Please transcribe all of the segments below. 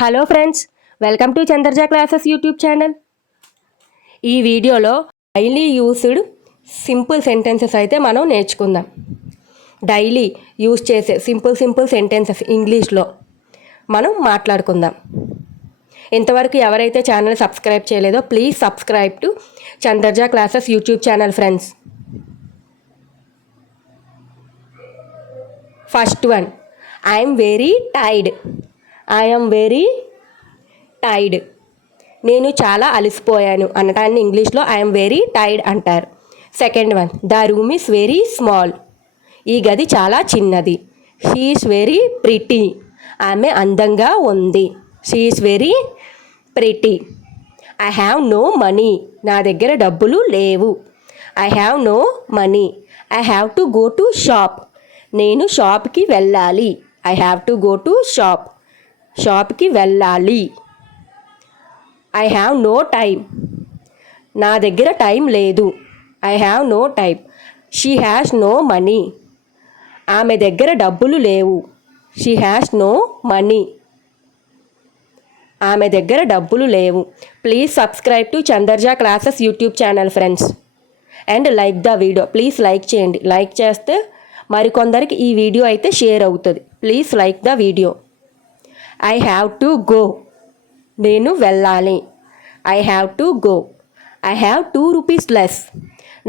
Hello friends, welcome to Chandraja classes YouTube channel. ఈ వీడియోలో daily used simple sentences అయితే మనం నేర్చుకుందాం. డైలీ యూస్ చేసే సింపుల్ సెంటెన్సెస్ ఇంగ్లీష్లో మనం మాట్లాడుకుందాం. ఇంతవరకు ఎవరైతే ఛానల్ సబ్స్క్రైబ్ చేయలేదో please subscribe to Chandraja classes YouTube channel friends. First one, I'm very tired. I'm very tired. నేను చాలా అలసిపోయాను అనటాన్ని ఇంగ్లీష్లో ఐఎమ్ వెరీ టైర్డ్ అంటారు. Second one, the room is very small. ఈ గది చాలా చిన్నది. She is very pretty. ఆమె అందంగా ఉంది. She is very pretty. I have no money. నా దగ్గర డబ్బులు లేవు. I have no money. I have to go to shop. నేను షాప్కి వెళ్ళాలి. I have to go to shop. షాప్కి వెళ్ళాలి. I have no time. నా దగ్గర టైం లేదు. I have no time. She has no money. ఆమె దగ్గర డబ్బులు లేవు. She has no money. ఆమె దగ్గర డబ్బులు లేవు. Please subscribe to Chandraja classes YouTube channel friends and like the video. Please like చేయండి. లైక్ చేస్తే మరికొందరికి ఈ వీడియో అయితే షేర్ అవుతుంది. Please like the video. I have to go. నేను వెళ్ళాలి. I have to go. I have 2 rupees less.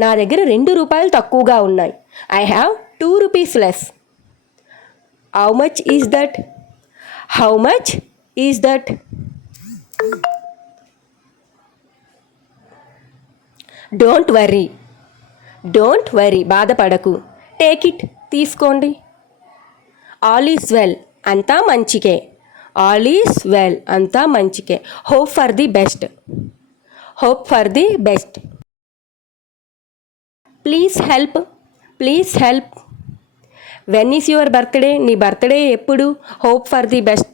నా దగ్గర 2 రూపాయలు తక్కువగా ఉన్నాయి. I have 2 rupees less. How much is that? How much is that? Don't worry. Don't worry. బాధపడకు. Take it. తీసుకోండి. All is well. అంతా మంచికే. All is well. అంతా మంచికే. Hope for the best. Hope for the best. Please help. Please help. When is your birthday? నీ birthday ఎప్పుడు? Hope for the best.